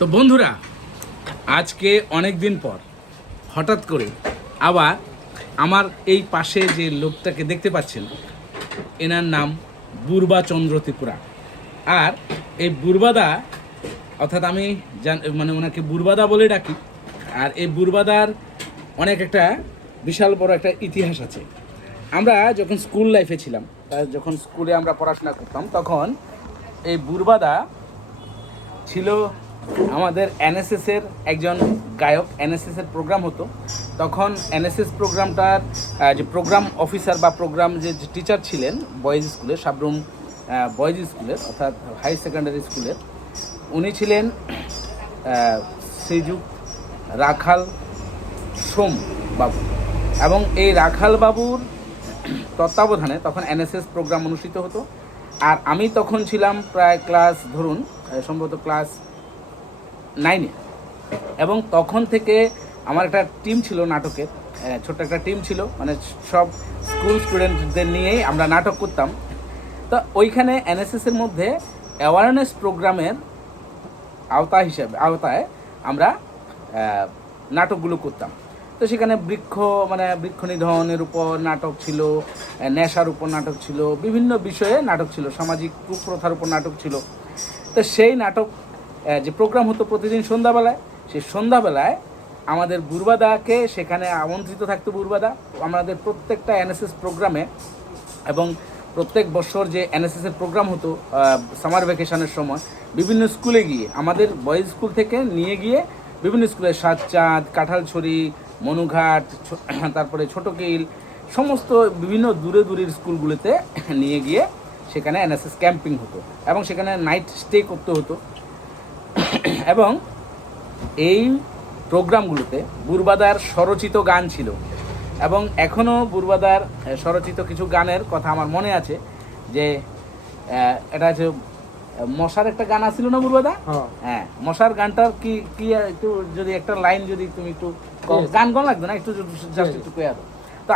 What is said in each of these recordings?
তো বন্ধুরা, আজকে অনেক দিন পর হঠাৎ করে আবার আমার এই পাশে যে লোকটাকে দেখতে পাচ্ছেন, এনার নাম বুরবাচন্দ্র ত্রিপুরা। আর এই বুরবাদা, অর্থাৎ আমি মানে ওনাকে বুরবাদা বলে ডাকি। আর এই বুরবাদার অনেক একটা বিশাল বড় একটা ইতিহাস আছে। আমরা যখন স্কুল লাইফে ছিলাম, যখন স্কুলে আমরা পড়াশোনা করতাম, তখন এই বুরবাদা ছিল আমাদের এনএসএসের একজন গায়ক। এনএসএসের প্রোগ্রাম হতো, তখন এনএসএস প্রোগ্রামটার যে প্রোগ্রাম অফিসার বা প্রোগ্রাম যে টিচার ছিলেন বয়েজ স্কুলের, সাবরুম বয়েজ স্কুলের অর্থাৎ হাই সেকেন্ডারি স্কুলের, উনি ছিলেন শ্রীযুক্ত রাখাল সোম বাবু। এবং এই রাখাল বাবুর তত্ত্বাবধানে তখন এনএসএস প্রোগ্রাম অনুষ্ঠিত হতো। আর আমি তখন ছিলাম প্রায় ক্লাস, ধরুন সম্ভবত ক্লাস 9-এ। এবং তখন থেকে আমার একটা টিম ছিল নাটকের, ছোট্ট একটা টিম ছিল, মানে সব স্কুল স্টুডেন্টদের নিয়েই আমরা নাটক করতাম। তো ওইখানে এনএসএসের মধ্যে অ্যাওয়ারনেস প্রোগ্রামের আওতায় আমরা নাটকগুলো করতাম। তো সেখানে বৃক্ষ নিধনের উপর নাটক ছিল, নেশার উপর নাটক ছিল, বিভিন্ন বিষয়ে নাটক ছিল, সামাজিক কুপ্রথার উপর নাটক ছিল। তো সেই নাটক যে প্রোগ্রাম হতো প্রতিদিন সন্ধ্যাবেলায়, সেই সন্ধ্যাবেলায় আমাদের বুরবাদাকে সেখানে আমন্ত্রিত থাকতো। বুরবাদা আমাদের প্রত্যেকটা এনএসএস প্রোগ্রামে, এবং প্রত্যেক বছর যে এনএসএসের প্রোগ্রাম হতো সামার ভ্যাকেশনের সময়, বিভিন্ন স্কুলে গিয়ে, আমাদের বয়েজ স্কুল থেকে নিয়ে গিয়ে বিভিন্ন স্কুলে, সাতচাঁদ, কাঁঠালছড়ি, মনুঘাট, তারপরে ছোটকিল, সমস্ত বিভিন্ন দূরের স্কুলগুলোতে নিয়ে গিয়ে সেখানে এনএসএস ক্যাম্পিং হতো এবং সেখানে নাইট স্টে করতে হতো। এবং এই প্রোগ্রামগুলোতে বুরবাদার স্বরচিত গান ছিল, এবং এখনও বুরবাদার স্বরচিত কিছু গানের কথা আমার মনে আছে। যে এটা হচ্ছে মশার একটা গান আছিল না বুরবাদা? হ্যাঁ, মশার গানটার কি কি একটু যদি একটা লাইন যদি তুমি একটু গান লাগবে না, একটু জাস্ট একটু কয়ে দাও। তো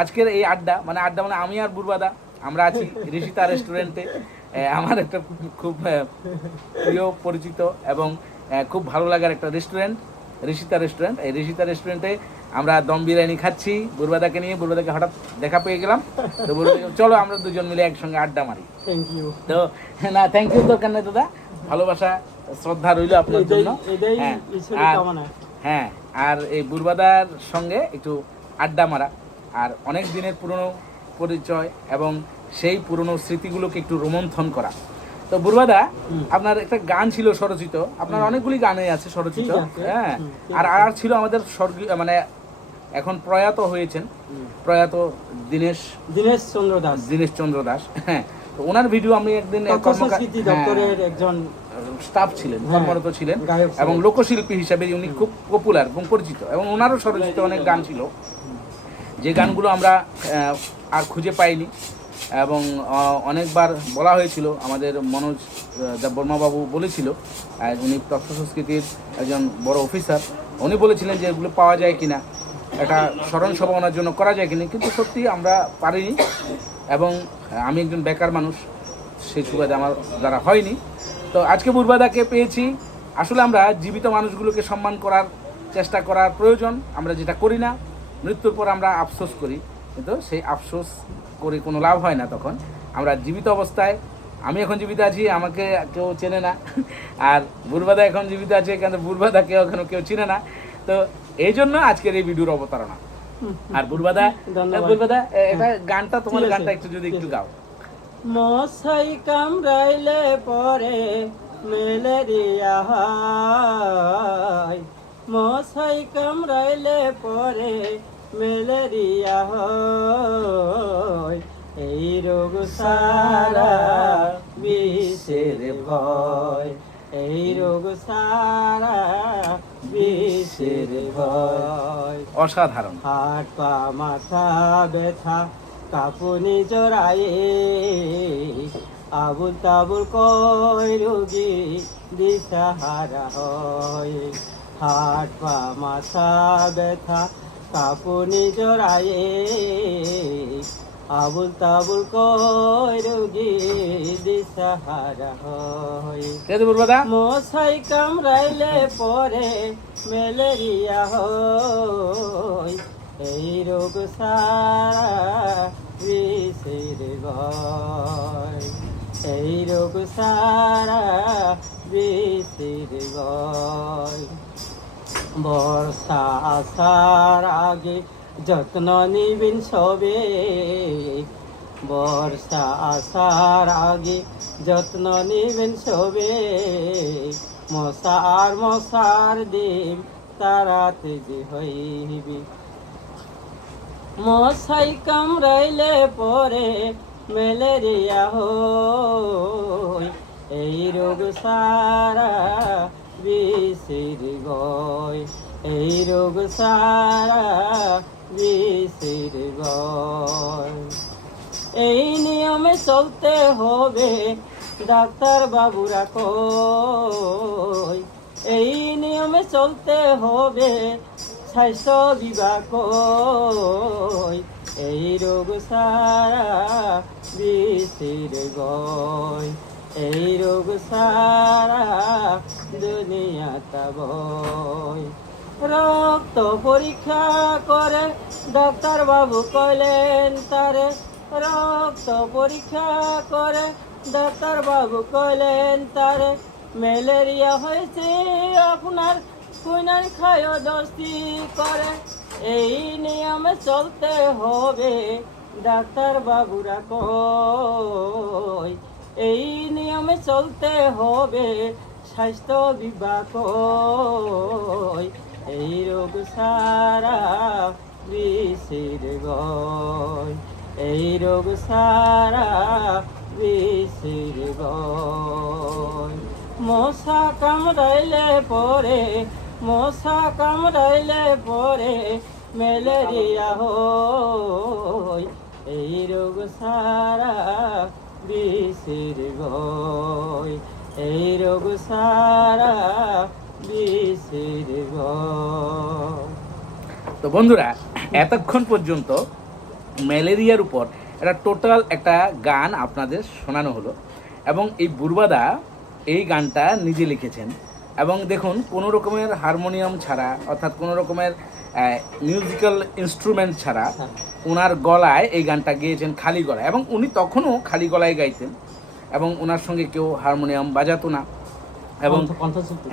আজকের এই আড্ডা মানে আমি আর বুরবাদা আমরা আছি ঋষিতা রেস্টুরেন্টে। আমার একটা খুব প্রিয়, পরিচিত এবং খুব ভালো লাগার একটা রেস্টুরেন্ট, ঋষিতা রেস্টুরেন্ট। এই ঋষিতা রেস্টুরেন্টে আমরা দম বিরিয়ানি খাচ্ছি বুরবাদাকে নিয়ে। বুরবাদাকে হঠাৎ দেখা পেয়ে গেলাম, তো চলো আমরা দুজন মিলে একসঙ্গে আড্ডা মারি। তো না, থ্যাংক ইউ দরকার নেই দাদা, ভালোবাসা শ্রদ্ধা রইল আপনার জন্য। হ্যাঁ, আর এই বুরবাদার সঙ্গে একটু আড্ডা মারা, আর অনেক দিনের পুরনো পরিচয় এবং সেই পুরনো স্মৃতিগুলোকে একটু রোমন্থন করা। তো বুরবাদা, আপনার একটা গান ছিল স্বরচিত, আপনার অনেকগুলি গানে আছে স্বরচিত। হ্যাঁ, আর ছিল আমাদের স্বর্গীয়, মানে এখন প্রয়াত হয়েছেন, প্রয়াত দীনেশ চন্দ্র দাস। হ্যাঁ, তো ওনার ভিডিও আমি একদিন একজন স্টাফ ছিলেন, কর্মরত ছিলেন, এবং লোকশিল্পী হিসাবে উনি খুব পপুলার এবং পরিচিত, এবং ওনারও স্বরচিত অনেক গান ছিল, যে গানগুলো আমরা আর খুঁজে পাইনি। এবং অনেকবার বলা হয়েছিল, আমাদের মনোজ বর্মাবাবু বলেছিল, উনি তথ্য সংস্কৃতির একজন বড় অফিসার, উনি বলেছিলেন যে এগুলো পাওয়া যায় কিনা, একটা স্মরণ সভা ওনার জন্য করা যায় কিনা, কিন্তু সত্যি আমরা পারিনি। এবং আমি একজন বেকার মানুষ, সেই সুবাদে আমার দ্বারা হয়নি। তো আজকে বুরবাদাকে পেয়েছি। আসলে আমরা জীবিত মানুষগুলোকে সম্মান করার চেষ্টা করার প্রয়োজন, আমরা যেটা করি না। মৃত্যুর পর আমরা আফসোস করি, কিন্তু সেই আফসোস করে কোনো লাভ হয় না। তখন আমরা জীবিত অবস্থায়, আমি এখন জীবিত আছি, আমাকে কেউ চেনে না, আর বুরবাদা এখন জীবিত আছে, কিন্তু বুরবাদাকে এখনো কেউ চিনে না। তো এই জন্য আজকের এই ভিডিওর অবতারণা। আর বুরবাদা, এটা গানটা, তোমার গানটা একটু যদি একটু গাও। মশাই কামড়াইলে পরে ম্যালেরিয়া হয়, মশাই কামড়াইলে পরে ম্যালেরিয়া হয়, এই রোগ সারা বিশ্বের ভয়, এই রোগ সারা বিশ্বের ভয়। অসাধারণ। হাত পা মাথা ব্যথা কাঁপুনি জড়ায়ে, আবুল তাবুল কয় রোগী দিশাহারা হয়, হাত পা মাথা ব্যথা কাঁপুনি জড়ায়ে, আবুল তাবুল কয় রোগী দিশাহারা হয়। ঠিক আছে বুড়বাদা? মশাই কামড়াইলে পরে ম্যালেরিয়া হয়, এই রোগ সারা বিষের ভয়, এই রোগ সারা বিষের ভয়। বর্ষা আসার আগে যত্ন নিবিন সবে, বর্ষা আসার আগে যত্ন নিবেন সবে, মশার ডিম তারাতে যে হইবি। মশাই কামড়াইলে পরে ম্যালেরিয়া হয়, এই রোগ সারা বিষের ভয়, এই রোগ সারা বিষের ভয়। এই নিয়মে চলতে হবে ডাক্তার বাবুরা কয়, এই নিয়মে চলতে হবে স্বাস্থ্য বিভাগ কয়, এই রোগ সারা বিষের ভয়, এই রোগ সারা দুনিয়াটা ভয়। রক্ত পরীক্ষা করে ডাক্তার বাবু কইলেন তারে, রক্ত পরীক্ষা করে ডাক্তার বাবু কইলেন তারে, ম্যালেরিয়া হয়েছে আপনার, কুইনার খায় দস্তি করে। এই নিয়মে চলতে হবে ডাক্তার বাবুরা কয়, এই নিয়মে চলতে হবে স্বাস্থ্য বিভাগ কয়, এই রোগ সারা বিষের ভয়, এই রোগ সারা বিষের ভয়। মশা কামড়াইলে পরে, মশা কামড়াইলে পরে ম্যালেরিয়া হয়, এই রোগ সারা বিষের ভয়, এই রোগ সারা বিষের ভয়। তো বন্ধুরা, এতক্ষণ পর্যন্ত ম্যালেরিয়ার উপর একটা টোটাল একটা গান আপনাদের শোনানো হলো, এবং এই বুড়বাদা এই গানটা নিজে লিখেছেন। এবং দেখুন, কোনো রকমের হারমোনিয়াম ছাড়া, অর্থাৎ কোনো রকমের মিউজিক্যাল ইনস্ট্রুমেন্ট ছাড়া ওনার গলায় এই গানটা গেয়েছেন, খালি গলায়। এবং উনি তখনও খালি গলায় গাইতেন, এবং ওনার সঙ্গে কেউ হারমোনিয়াম বাজাতো না। এবং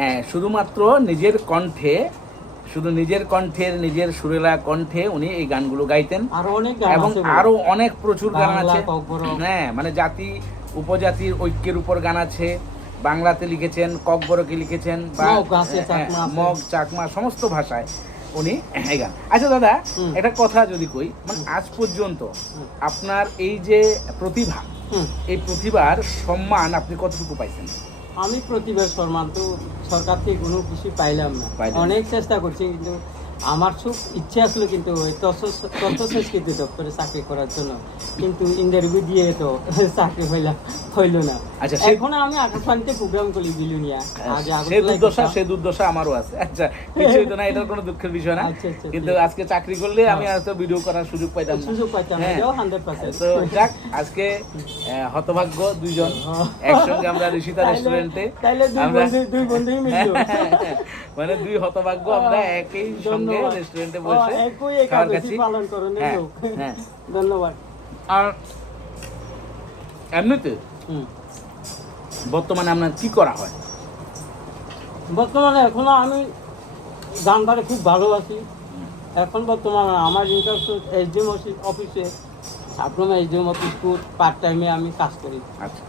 হ্যাঁ, শুধুমাত্র নিজের কণ্ঠে, শুধু নিজের কণ্ঠের, নিজের সুরেলা কণ্ঠে উনি এই গানগুলো গাইতেন। এবং আরো অনেক প্রচুর গান আছে। হ্যাঁ, মানে জাতি উপজাতির ঐক্যের উপর গান আছে, বাংলাতে লিখেছেন, ককবরকে লিখেছেন, বা মগ, চাকমা সমস্ত ভাষায় উনি এই গান। আচ্ছা দাদা, একটা কথা যদি কই, মানে আজ পর্যন্ত আপনার এই যে প্রতিভা, এই প্রতিভার সম্মান আপনি কতটুকু পাইছেন? আমি প্রতিভা সম্মান তো সরকার থেকে কোনো কিছু পাইলাম না, অনেক চেষ্টা করছি, কিন্তু আমার খুব ইচ্ছে আসলো কিন্তু তথ্য সংস্কৃতি দপ্তরে চাকরি করার জন্য, কিন্তু ইন্টারভিউ দিয়ে তো চাকরি হইল না। আচ্ছা, এখন আমি আকাশবাণীতে প্রোগ্রাম করি বিলুনিয়া, সে দুর্দশা আমারও আছে। আচ্ছা, কিছুই তো না, এটার কোনো দুঃখের বিষয় না। কিন্তু আজকে চাকরি করলে আমি হয়তো ভিডিও করার সুযোগ পাইতাম না। এটাও 100%। তো যাক, আজকে হতভাগ্য দুইজন একসঙ্গে আমরা ঋষিতা রেস্টুরেন্টে, আমরা দুই বন্ধুই মিললো, মানে দুই হতভাগ্য আমরা একই সঙ্গে রেস্টুরেন্টে বসে একাদশী পালন করেন। হ্যাঁ, ধন্যবাদ। আর এমনিতে বর্তমানে আপনার কি করা হয়? বর্তমানে এখনো আমি গানটাকে খুব ভালোবাসি। এখন বর্তমানে আমার ইন্টারেস্ট এসডিএম অফিসে, সাবরুম এসডিএম অফিস পার্ট টাইমে আমি কাজ করি। আচ্ছা,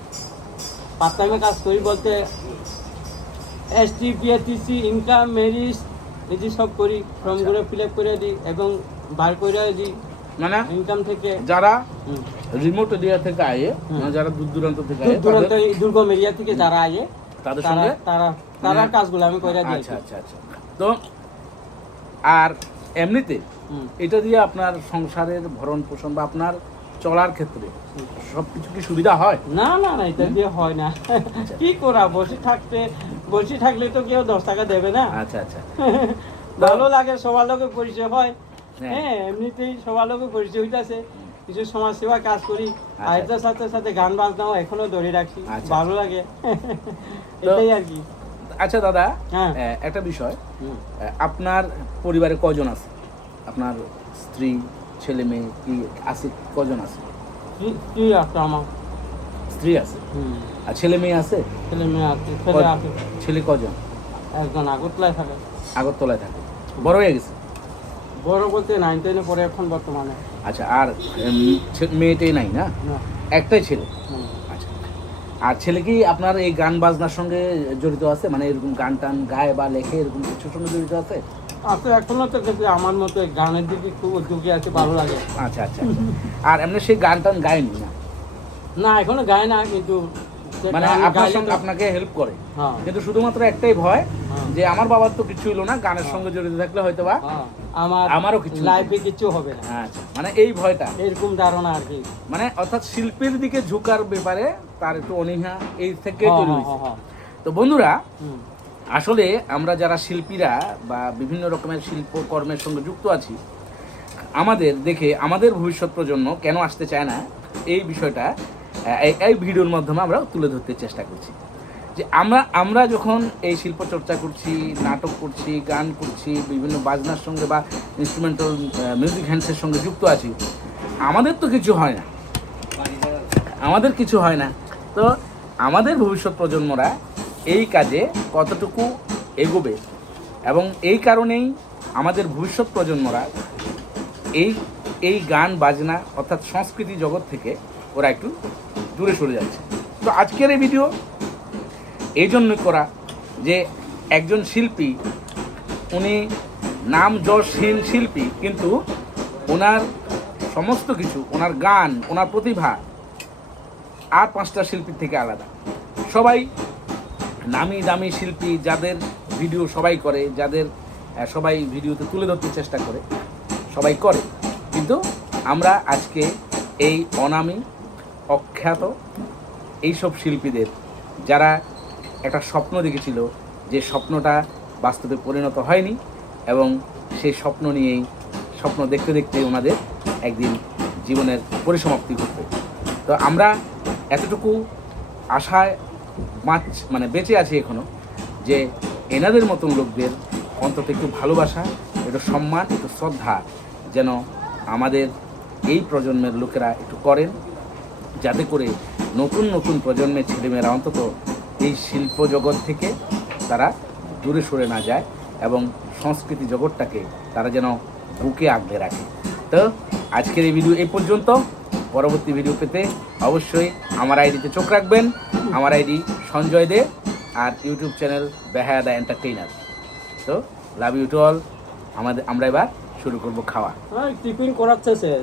পার্ট টাইমে কাজ করি বলতে এসটি, পিএটিসি, ইনকাম, মেরিট এটি সব করি, ফর্মগুলো ফিল আপ করে দিই এবং বার করে দিই। মানে ইনকাম থেকে যারা রিমোট এরিয়া থেকে আয়ে, যারা দূর দূরান্ত থেকে আয়ে, দুর্গম এরিয়া থেকে যারা আয়ে, তাদের সঙ্গে তারা কাজগুলো আমি করে দিই। আচ্ছা আচ্ছা আচ্ছা। তো আর এমনিতে এটা দিয়ে আপনার সংসারের ভরণ পোষণ বা আপনার চলার ক্ষেত্রে সবকিছু কি সুবিধা হয়? না না না, এটা দিয়ে হয় না। কি করা, বসে থাকলে তো কেউ 10 টাকা দেবে না। আচ্ছা আচ্ছা। ভালো লাগে, সবার লোকের পরিচয় হয়। হ্যাঁ, এমনিতেই সবার লোকের পরিচয় হইতেছে, কিছু সমাজ সেবা কাজ করি, আর এটার সাথে সাথে গান বাজনাও এখনো ধরে রাখছি, ভালো লাগে এটাই আর কি। আচ্ছা দাদা, হ্যাঁ। একটা বিষয়, আপনার পরিবারে কজন আছে? আপনার স্ত্রী, ছেলে মেয়ে কি আছে? কজন আছে? কি আছে আমার? স্ত্রী আছে, আর ছেলে মেয়ে আছে? ছেলে মেয়ে আছে, ছেলে আছে। ছেলে কজন? একজন আগরতলায় থাকে। আগরতলায় থাকে, বড় হয়ে গেছে? বড় বলতে 9 10 পরে এখন বর্তমানে। আচ্ছা, আর মেয়েটাই নাই না? না। একটাই ছেলে? আচ্ছা, আর ছেলে কি আপনার এই গান বাজনার সঙ্গে জড়িত আছে? মানে এরকম গান টান গায় বা লেখে, এরকম কিছুর সঙ্গে জড়িত আছে? আছে, এখনো তো কিন্তু আমার মতো গানের দিকে খুব উদ্যোগী আছে, ভালো লাগে। আচ্ছা আচ্ছা, আর এমনি সেই গান টান গায়নি না? না, এখনো গায় না, কিন্তু মানে আপনার সঙ্গে আপনাকে হেল্প করে, হ্যাঁ। কিন্তু শুধুমাত্র একটাই ভয় হ্যাঁ। যে আমার বাবার তো কিছু হলো না, গানের সঙ্গে জড়িত থাকলে হয়তো বা আমারও কিছু লাইফে কিছু হবে না। আচ্ছা, মানে এই ভয়টা, এরকম ধারণা আর কি। মানে অর্থাৎ শিল্পের দিকে ঝুঁকার ব্যাপারে তার একটু অনীহা এই থেকে তৈরি হয়েছে। তো বন্ধুরা, আসলে আমরা যারা শিল্পীরা বা বিভিন্ন রকমের শিল্পকর্মের সঙ্গে যুক্ত আছি, আমাদের দেখে আমাদের ভবিষ্যৎ প্রজন্ম কেন আসতে চায় না, এই বিষয়টা এই ভিডিওর মাধ্যমে আমরা তুলে ধরতে চেষ্টা করছি। যে আমরা যখন এই শিল্প চর্চা করছি, নাটক করছি, গান করছি, বিভিন্ন বাজনার সঙ্গে বা ইনস্ট্রুমেন্টাল মিউজিক হ্যান্ডসের সঙ্গে যুক্ত আছি, আমাদের তো কিছু হয় না, আমাদের কিছু হয় না। তো আমাদের ভবিষ্যৎ প্রজন্মরা এই কাজে কতটুকু এগোবে, এবং এই কারণেই আমাদের ভবিষ্যৎ প্রজন্মরা এই গান বাজনা অর্থাৎ সংস্কৃতি জগৎ থেকে ওরা একটু দূরে সরে যাচ্ছে। তো আজকের এই ভিডিও এই জন্যই করা যে একজন শিল্পী, উনি নাম যশহীন শিল্পী, কিন্তু ওনার সমস্ত কিছু, ওনার গান, ওনার প্রতিভা আর 5টা শিল্পীর থেকে আলাদা। সবাই নামি দামি শিল্পী, যাদের ভিডিও সবাই করে, যাদের সবাই ভিডিওতে তুলে ধরতে চেষ্টা করে, সবাই করে, কিন্তু আমরা আজকে এই অনামী, অখ্যাত এইসব শিল্পীদের, যারা একটা স্বপ্ন দেখেছিল, যে স্বপ্নটা বাস্তবে পরিণত হয়নি, এবং সেই স্বপ্ন নিয়েই, স্বপ্ন দেখতে দেখতে ওনাদের একদিন জীবনের পরিসমাপ্তি ঘটবে। তো আমরা এতটুকু আশায় মানে বেঁচে আছি এখনও, যে এনাদের মতন লোকদের অন্তত একটু ভালোবাসা, একটু সম্মান, একটু শ্রদ্ধা যেন আমাদের এই প্রজন্মের লোকেরা একটু করেন, যাতে করে নতুন নতুন প্রজন্মের ছেলেমেয়েরা অন্তত এই শিল্প জগৎ থেকে তারা দূরে সরে না যায়, এবং সংস্কৃতি জগৎটাকে তারা যেন বুকে আগলে রাখে। তো আজকের এই ভিডিও এই পর্যন্ত। পরবর্তী ভিডিও পেতে অবশ্যই আমার আইডিতে চোখ রাখবেন। আমার আইডি সঞ্জয় দে, আর ইউটিউব চ্যানেল বেহায়া দ্য এন্টারটেইনার। তো লাভ ইউ টু অল। আমরা এবার শুরু করবো খাওয়া। টিফিন করাচ্ছে স্যার।